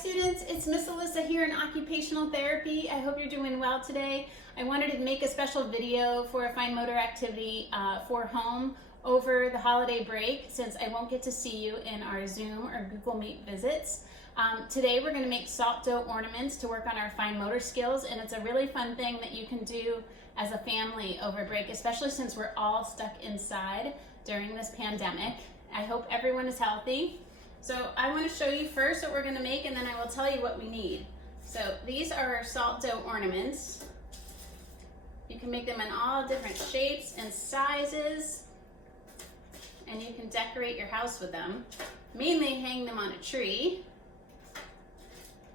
students, it's Miss Alyssa here in Occupational Therapy. I hope you're doing well today. I wanted to make a special video for a fine motor activity for home over the holiday break, since I won't get to see you in our Zoom or Google Meet visits. Today we're going to make salt dough ornaments to work on our fine motor skills, and it's a really fun thing that you can do as a family over break, especially since we're all stuck inside during this pandemic. I hope everyone is healthy. So I want to show you first what we're going to make, and then I will tell you what we need. So these are our salt dough ornaments. You can make them in all different shapes and sizes, and you can decorate your house with them. Mainly hang them on a tree.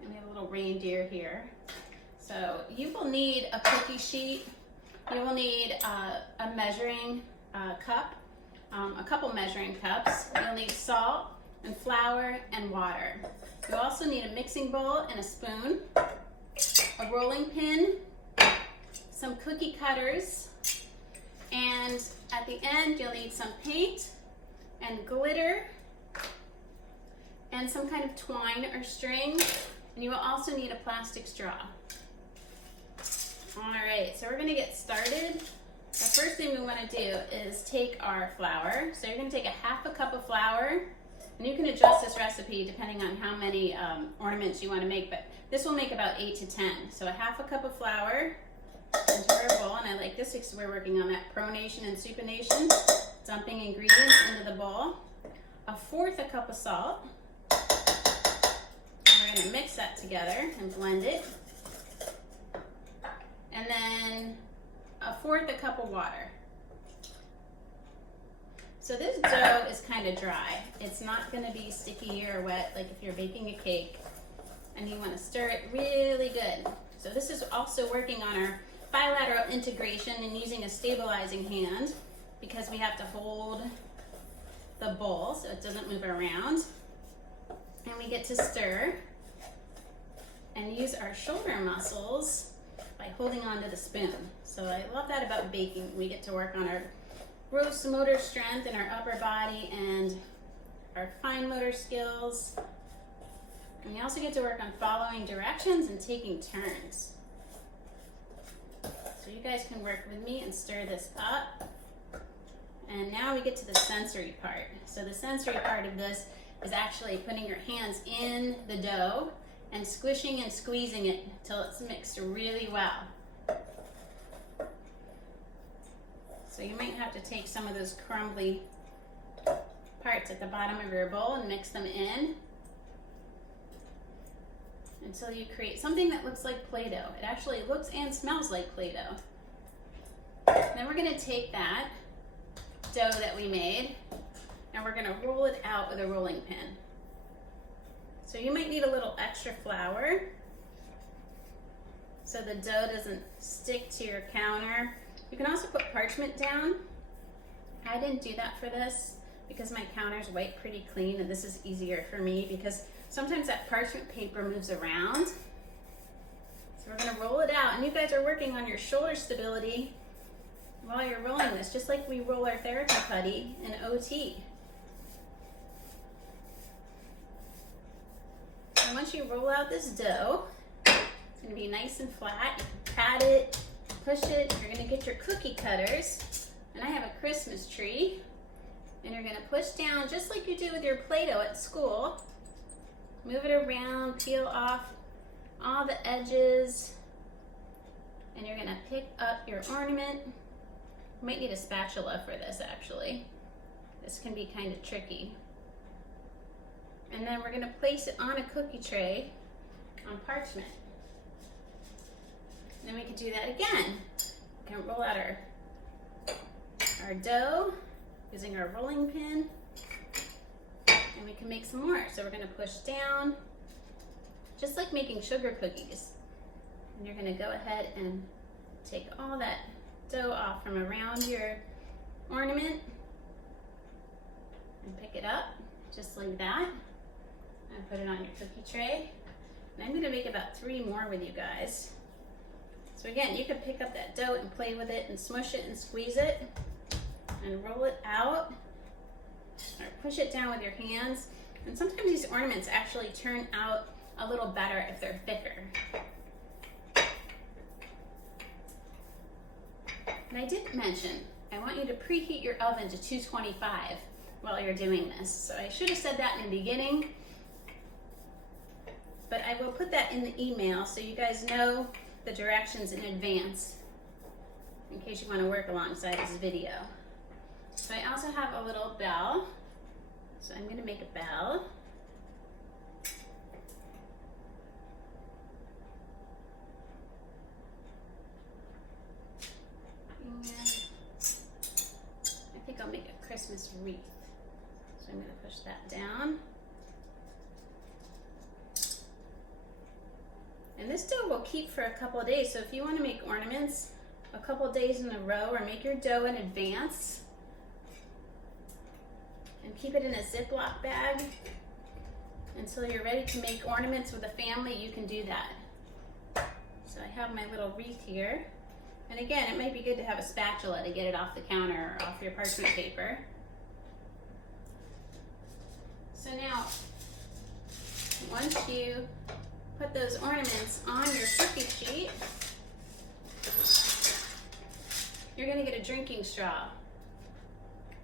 And we have a little reindeer here. So you will need a cookie sheet. You will need a measuring cup, a couple measuring cups. You'll need salt and flour and water. You also need a mixing bowl and a spoon, a rolling pin, some cookie cutters, and at the end you'll need some paint and glitter and some kind of twine or string, and you will also need a plastic straw. All right, so we're gonna get started. The first thing we wanna do is take our flour. So you're gonna take a half a cup of flour, and you can adjust this recipe depending on how many ornaments you want to make, but this will make about 8 to 10. So a half a cup of flour into our bowl, and I like this because we're working on that pronation and supination, dumping ingredients into the bowl. A fourth a cup of salt, and we're going to mix that together and blend it. And then a fourth a cup of water. So this dough is kind of dry. It's not going to be sticky or wet like if you're baking a cake, and you want to stir it really good. So this is also working on our bilateral integration and using a stabilizing hand, because we have to hold the bowl so it doesn't move around. And we get to stir and use our shoulder muscles by holding onto the spoon. So I love that about baking. We get to work on our gross motor strength in our upper body and our fine motor skills. And we also get to work on following directions and taking turns. So you guys can work with me and stir this up. And now we get to the sensory part. So the sensory part of this is actually putting your hands in the dough and squishing and squeezing it until it's mixed really well. So you might have to take some of those crumbly parts at the bottom of your bowl and mix them in until you create something that looks like Play-Doh. It actually looks and smells like Play-Doh. Then we're gonna take that dough that we made and we're gonna roll it out with a rolling pin. So you might need a little extra flour so the dough doesn't stick to your counter. You can also put parchment down. I didn't do that for this because my counter's white pretty clean, and this is easier for me because sometimes that parchment paper moves around. So we're gonna roll it out, and you guys are working on your shoulder stability while you're rolling this, just like we roll our therapy putty in OT. And once you roll out this dough, it's gonna be nice and flat. You can pat it, push it. You're gonna get your cookie cutters, and I have a Christmas tree, and you're gonna push down just like you do with your Play-Doh at school. Move it around, peel off all the edges, and you're gonna pick up your ornament. You might need a spatula for this actually. This can be kind of tricky. And then we're gonna place it on a cookie tray on parchment. Then we can do that again. We can roll out our dough using our rolling pin, and we can make some more. So we're gonna push down, just like making sugar cookies. And you're gonna go ahead and take all that dough off from around your ornament and pick it up, just like that, and put it on your cookie tray. And I'm gonna make about 3 more with you guys. So again, you can pick up that dough and play with it and smush it and squeeze it and roll it out, or push it down with your hands. And sometimes these ornaments actually turn out a little better if they're thicker. And I didn't mention, I want you to preheat your oven to 225 while you're doing this. So I should have said that in the beginning, but I will put that in the email so you guys know the directions in advance in case you want to work alongside this video. So I also have a little bell. So I'm going to make a bell. I think I'll make a Christmas wreath. So I'm going to push that down. And this dough will keep for a couple of days. So if you want to make ornaments a couple of days in a row, or make your dough in advance and keep it in a Ziploc bag until you're ready to make ornaments with a family, you can do that. So I have my little wreath here. And again, it might be good to have a spatula to get it off the counter or off your parchment paper. So now, once you put those ornaments on your cookie sheet, you're going to get a drinking straw.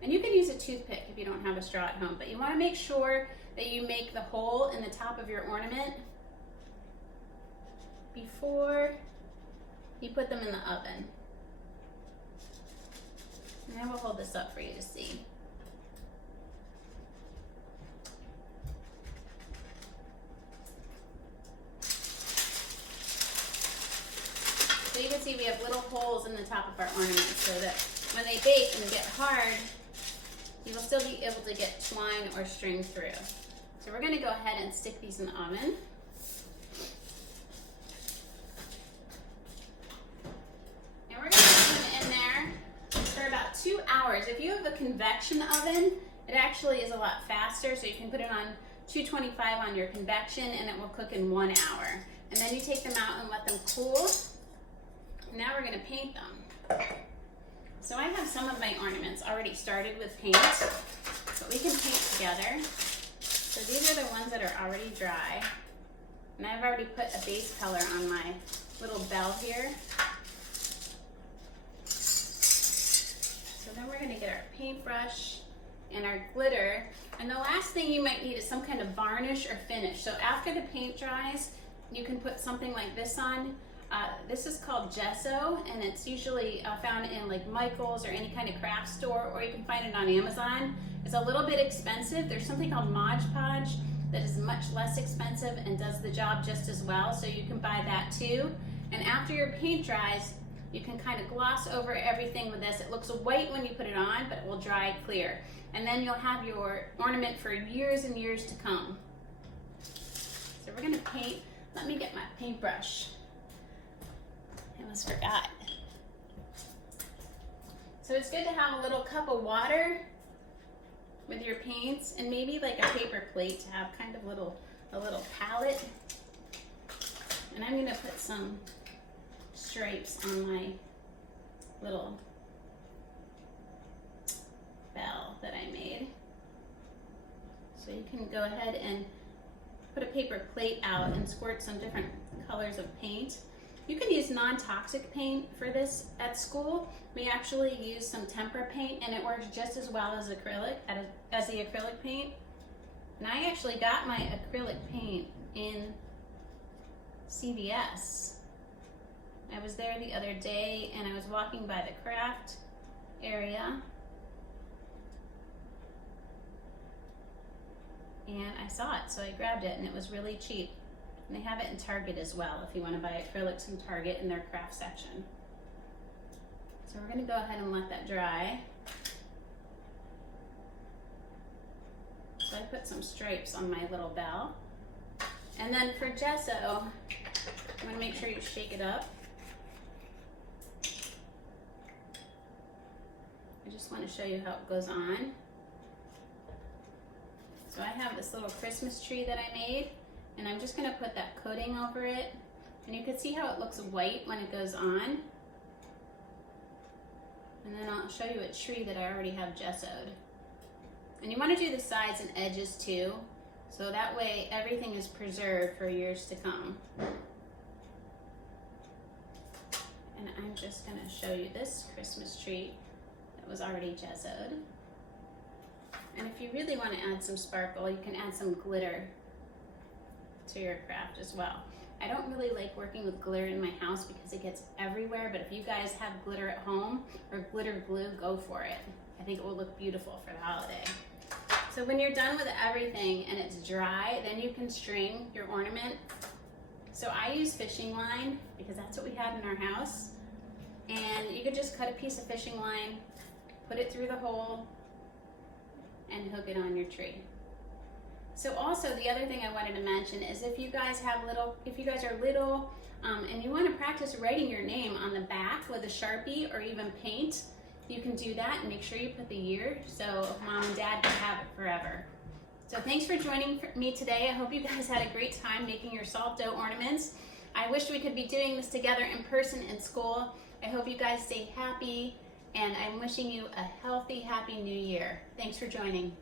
And you can use a toothpick if you don't have a straw at home, but you want to make sure that you make the hole in the top of your ornament before you put them in the oven. And I will hold this up for you to see. So you can see we have little holes in the top of our ornaments so that when they bake and get hard, you will still be able to get twine or string through. So we're going to go ahead and stick these in the oven. And we're going to put them in there for about 2 hours. If you have a convection oven, it actually is a lot faster, so you can put it on 225 on your convection and it will cook in 1 hour. And then you take them out and let them cool. Now we're going to paint them. So I have some of my ornaments already started with paint, but we can paint together. So these are the ones that are already dry. And I've already put a base color on my little bell here. So then we're going to get our paintbrush and our glitter. And the last thing you might need is some kind of varnish or finish. So after the paint dries, you can put something like this on. This is called gesso, and it's usually found in like Michael's or any kind of craft store, or you can find it on Amazon. It's a little bit expensive. There's something called Mod Podge that is much less expensive and does the job just as well, so you can buy that too. And after your paint dries, you can kind of gloss over everything with this. It looks white when you put it on, but it will dry clear. And then you'll have your ornament for years and years to come. So we're gonna paint. Let me get my paintbrush. I almost forgot. So it's good to have a little cup of water with your paints, and maybe like a paper plate to have kind of a little palette. And I'm gonna put some stripes on my little bell that I made. So you can go ahead and put a paper plate out and squirt some different colors of paint. You can use non-toxic paint for this at school. We actually use some tempera paint, and it works just as well as acrylic, as the acrylic paint. And I actually got my acrylic paint in CVS. I was there the other day, and I was walking by the craft area, and I saw it, so I grabbed it, and it was really cheap. And they have it in Target as well if you want to buy acrylics from Target in their craft section. So we're going to go ahead and let that dry. So I put some stripes on my little bell. And then for gesso, you want to make sure you shake it up. I just want to show you how it goes on. So I have this little Christmas tree that I made, and I'm just going to put that coating over it. And you can see how it looks white when it goes on. And then I'll show you a tree that I already have gessoed. And you want to do the sides and edges too. So that way everything is preserved for years to come. And I'm just going to show you this Christmas tree that was already gessoed. And if you really want to add some sparkle, you can add some glitter to your craft as well. I don't really like working with glitter in my house because it gets everywhere, but if you guys have glitter at home or glitter glue, go for it. I think it will look beautiful for the holiday. So when you're done with everything and it's dry, then you can string your ornament. So I use fishing line because that's what we had in our house. And you could just cut a piece of fishing line, put it through the hole, and hook it on your tree. So also the other thing I wanted to mention is if you guys are little and you want to practice writing your name on the back with a Sharpie or even paint, you can do that and make sure you put the year so mom and dad can have it forever. So thanks for joining me today. I hope you guys had a great time making your salt dough ornaments. I wish we could be doing this together in person in school. I hope you guys stay happy, and I'm wishing you a healthy, happy new year. Thanks for joining.